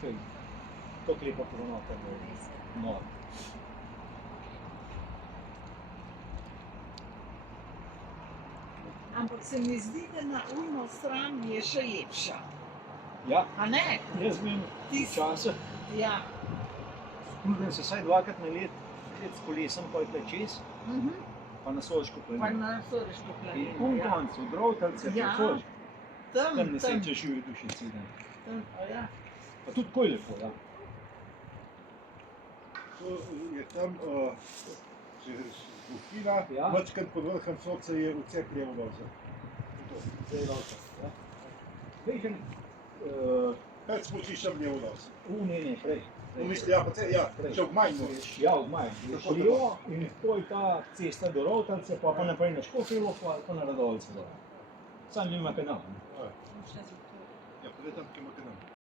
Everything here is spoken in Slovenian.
Tako lepo ponovno. No. Ampak se mi zdi, da na ujno stran je še lepša. Ja, A ne? jaz vem, včasih Ja. splunem se vsaj dvakrat na let s kolesom pa tle čez, pa na Soško Pa planino. na Soriško In planino. Ja. konc, od Rovtalce, Ja. pa Soško. Tam, Tam ne tam. srečeš žive duše cel dan. Tam, a ja. Pa tudi tako je lepo, ja. To je tam čez Bohinja, Ja. večkrat pod vrhom Soce je vcep Levonovca. Zdaj je Rovtalce, ja. Vejten, Pred smučiščem Levonovca. ne, prej. Mislim, ja, ja, še ob Majnu. Ja, od Maja. Greš Tako, levo in to je ta cesta do Rovtalce, pa naprej na Škofjo Loko ali pa na Radovljico dol. Sam nima kanal. Ja, pa je tam, ki ima kanal.